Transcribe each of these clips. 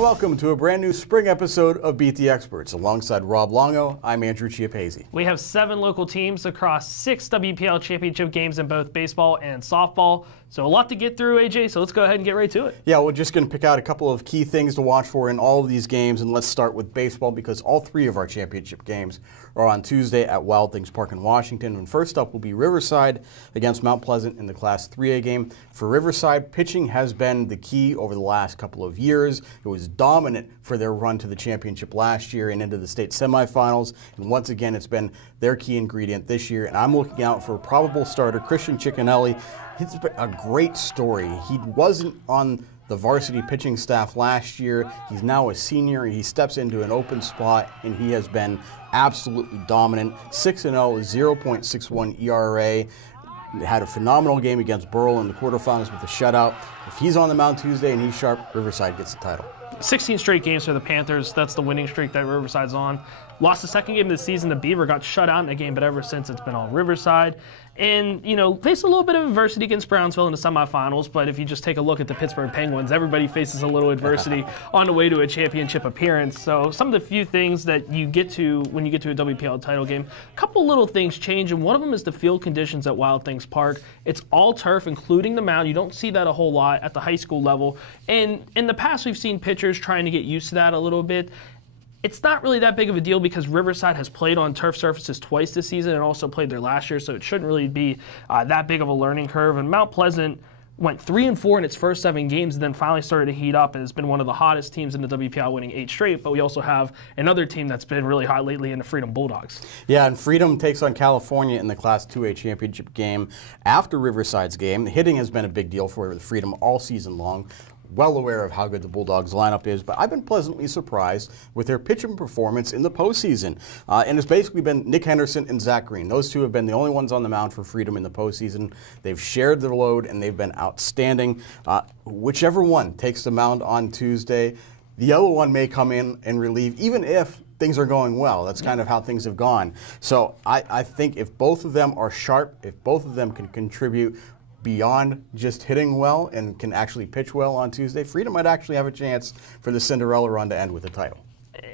and welcome to a brand new spring episode of Beat the Experts. Alongside Rob Longo, I'm Andrew Chiappazzi. We have 7 local teams across 6 WPIAL championship games in both baseball and softball. So a lot to get through, AJ, so let's go ahead and get right to it. Yeah, we're just going to pick out a couple of key things to watch for in all of these games, and let's start with baseball because all 3 of our championship games are on Tuesday at Wild Things Park in Washington. And first up will be Riverside against Mount Pleasant in the Class 3A game. For Riverside, pitching has been the key over the last couple of years. It was dominant for their run to the championship last year and into the state semifinals. And once again, it's been their key ingredient this year. And I'm looking out for probable starter Christian Ciccinelli. It's been a great story. He wasn't on the varsity pitching staff last year. He's now a senior. He steps into an open spot, and he has been absolutely dominant. 6-0, 0.61 ERA. Had a phenomenal game against Burrell in the quarterfinals with a shutout. If he's on the mound Tuesday and he's sharp, Riverside gets the title. 16 straight games for the Panthers. That's the winning streak that Riverside's on. Lost the second game of the season to Beaver, got shut out in a game, but ever since it's been on Riverside. And, you know, faced a little bit of adversity against Brownsville in the semifinals, but if you just take a look at the Pittsburgh Penguins, everybody faces a little adversity on the way to a championship appearance. So some of the few things that you get to when you get to a WPIAL title game, a couple little things change, and one of them is the field conditions at Wild Things Park. It's all turf, including the mound. You don't see that a whole lot at the high school level. And in the past, we've seen pitchers trying to get used to that a little bit. It's not really that big of a deal because Riverside has played on turf surfaces twice this season and also played there last year, so it shouldn't really be that big of a learning curve. And Mount Pleasant went 3-4 in its first 7 games and then finally started to heat up and has been one of the hottest teams in the WPIAL, winning 8 straight. But we also have another team that's been really hot lately in the Freedom Bulldogs. Yeah, and Freedom takes on California in the Class 2A championship game after Riverside's game. Hitting has been a big deal for Freedom all season long. Well aware of how good the Bulldogs lineup is, but I've been pleasantly surprised with their pitching performance in the postseason. And it's basically been Nick Henderson and Zach Green. Those two have been the only ones on the mound for Freedom in the postseason. They've shared the load, and they've been outstanding. Whichever one takes the mound on Tuesday, the other one may come in and relieve, even if things are going well. That's kind of how things have gone. So I think if both of them are sharp, if both of them can contribute beyond just hitting well and can actually pitch well on Tuesday, Freedom might actually have a chance for the Cinderella run to end with a title.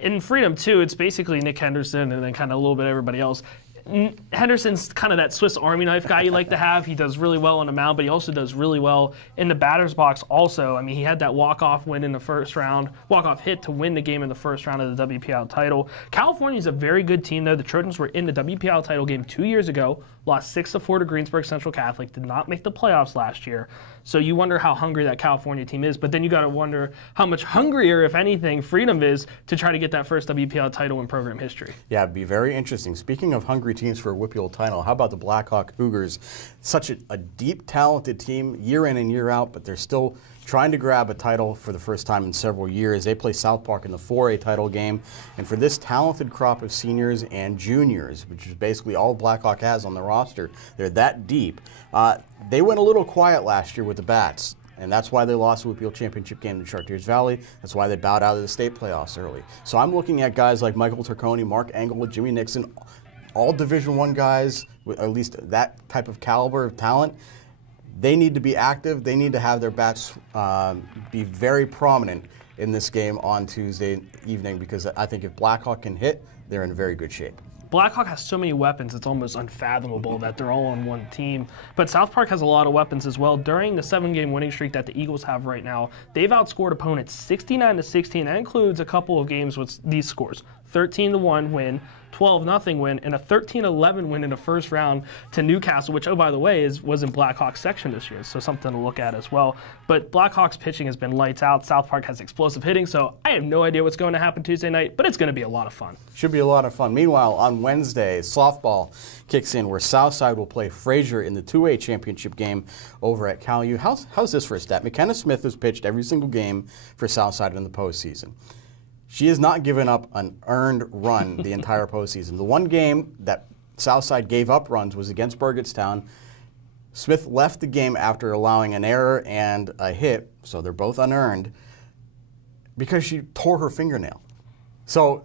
In Freedom, too, it's basically Nick Henderson and then kind of a little bit everybody else. Henderson's kind of that Swiss Army knife guy you like to have. He does really well on the mound, but he also does really well in the batter's box also. I mean, he had that walk-off win in the first round, walk-off hit to win the game in the first round of the WPIAL title. California's a very good team, though. The Trojans were in the WPIAL title game 2 years ago, lost 6-4 to Greensburg Central Catholic, did not make the playoffs last year. So you wonder how hungry that California team is, but then you got to wonder how much hungrier, if anything, Freedom is to try to get that first WPIAL title in program history. Yeah, it'd be very interesting. Speaking of hungry teams for a WPIAL title, how about the Blackhawk Cougars? Such a deep, talented team year in and year out, but they're still trying to grab a title for the first time in several years. They play South Park in the 4A title game. And for this talented crop of seniors and juniors, which is basically all Blackhawk has on the roster, they're that deep. They went a little quiet last year with the Bats. And that's why they lost the WPIAL championship game to Chartiers Valley. That's why they bowed out of the state playoffs early. So I'm looking at guys like Michael Turconi, Mark Engel, Jimmy Nixon, all Division I guys, with at least that type of caliber of talent. They need to be active. They need to have their bats be very prominent in this game on Tuesday evening because I think if Blackhawk can hit, they're in very good shape. Blackhawk has so many weapons, it's almost unfathomable that they're all on one team. But South Park has a lot of weapons as well. During the 7-game winning streak that the Eagles have right now, they've outscored opponents 69-16. That includes a couple of games with these scores: 13-1 win, 12-0 win, and a 13-11 win in the first round to Newcastle, which, oh, by the way, was in Blackhawk's section this year, so something to look at as well. But Blackhawk's pitching has been lights out. South Park has explosive hitting, so I have no idea what's going to happen Tuesday night, but it's going to be a lot of fun. Should be a lot of fun. Meanwhile, on Wednesday, softball kicks in where Southside will play Frazier in the 2A championship game over at Cal U. How's this for a stat? McKenna Smith has pitched every single game for Southside in the postseason. She has not given up an earned run the entire postseason. The one game that Southside gave up runs was against Burgettstown. Smith left the game after allowing an error and a hit, so they're both unearned, because she tore her fingernail. So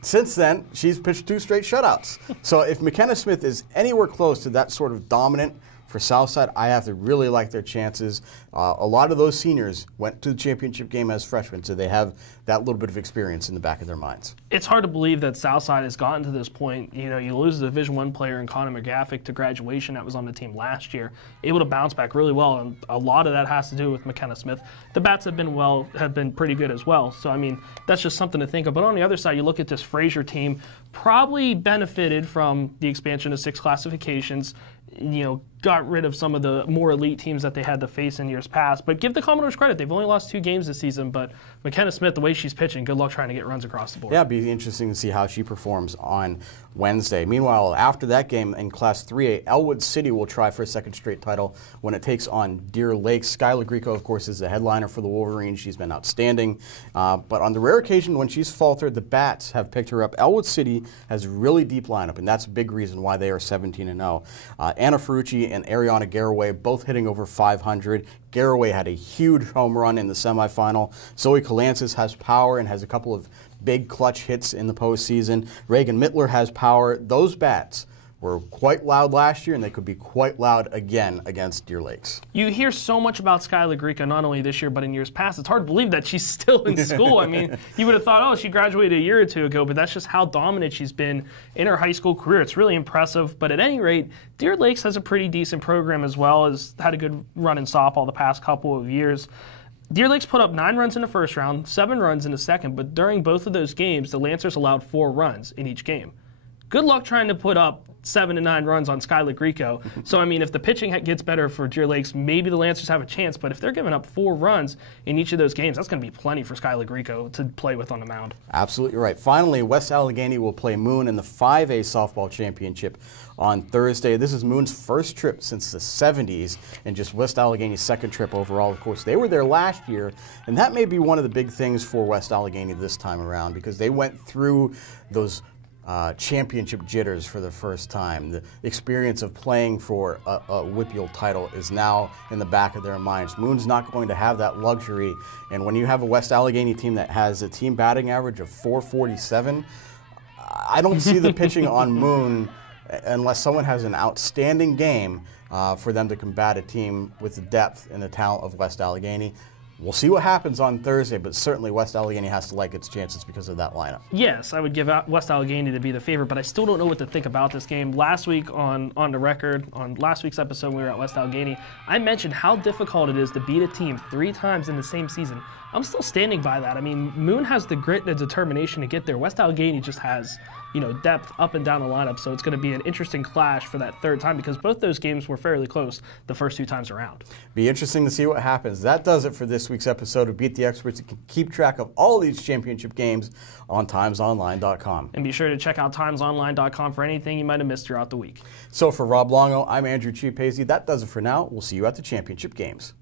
since then, she's pitched 2 straight shutouts. So if McKenna Smith is anywhere close to that sort of dominant For Southside, I have to really like their chances. A lot of those seniors went to the championship game as freshmen, so they have that little bit of experience in the back of their minds. It's hard to believe that Southside has gotten to this point. You know, you lose a Division I player in Connor McGaffick to graduation that was on the team last year, able to bounce back really well, and a lot of that has to do with McKenna Smith. The bats have been pretty good as well. So I mean, that's just something to think of. But on the other side, you look at this Frazier team, probably benefited from the expansion of 6 classifications. You know, got rid of some of the more elite teams that they had to face in years past. But give the Commodores credit. They've only lost 2 games this season, but McKenna Smith, the way she's pitching, good luck trying to get runs across the board. Yeah, it'd be interesting to see how she performs on Wednesday. Meanwhile, after that game in Class 3A, Elwood City will try for a 2nd straight title when it takes on Deer Lake. Skylar Grieco, of course, is the headliner for the Wolverines. She's been outstanding. But on the rare occasion when she's faltered, the Bats have picked her up. Elwood City has a really deep lineup, and that's a big reason why they are 17-0. Anna Ferrucci and Ariana Garraway both hitting over 500. Garraway had a huge home run in the semifinal. Zoe Kalantzis has power and has a couple of big clutch hits in the postseason. Reagan Mittler has power. Those Bats were quite loud last year, and they could be quite loud again against Deer Lakes. You hear so much about Skylar Grieco, not only this year, but in years past. It's hard to believe that she's still in school. I mean, you would have thought, oh, she graduated a year or 2 ago, but that's just how dominant she's been in her high school career. It's really impressive. But at any rate, Deer Lakes has a pretty decent program as well, has had a good run in softball the past couple of years. Deer Lakes put up 9 runs in the first round, 7 runs in the second, but during both of those games, the Lancers allowed 4 runs in each game. Good luck trying to put up 7 to 9 runs on Skylar Grieco. So, I mean, if the pitching gets better for Deer Lakes, maybe the Lancers have a chance. But if they're giving up 4 runs in each of those games, that's going to be plenty for Skylar Grieco to play with on the mound. Absolutely right. Finally, West Allegheny will play Moon in the 5A softball championship on Thursday. This is Moon's first trip since the 70s and just West Allegheny's 2nd trip overall. Of course, they were there last year, and that may be one of the big things for West Allegheny this time around because they went through those championship jitters for the first time. The experience of playing for a WPIAL title is now in the back of their minds. Moon's not going to have that luxury, and when you have a West Allegheny team that has a team batting average of 447, I don't see the pitching on Moon unless someone has an outstanding game for them to combat a team with the depth and the talent of West Allegheny. We'll see what happens on Thursday, but certainly West Allegheny has to like its chances because of that lineup. Yes, I would give West Allegheny to be the favorite, but I still don't know what to think about this game. Last week on the record, on last week's episode when we were at West Allegheny, I mentioned how difficult it is to beat a team 3 times in the same season. I'm still standing by that. I mean, Moon has the grit and the determination to get there. West Allegheny just has, you know, depth up and down the lineup, so it's going to be an interesting clash for that 3rd time because both those games were fairly close the first 2 times around. Be interesting to see what happens. That does it for this week's episode of Beat the Experts. You can keep track of all these championship games on timesonline.com. And be sure to check out timesonline.com for anything you might have missed throughout the week. So for Rob Longo, I'm Andrew Chiappazzi. That does it for now. We'll see you at the championship games.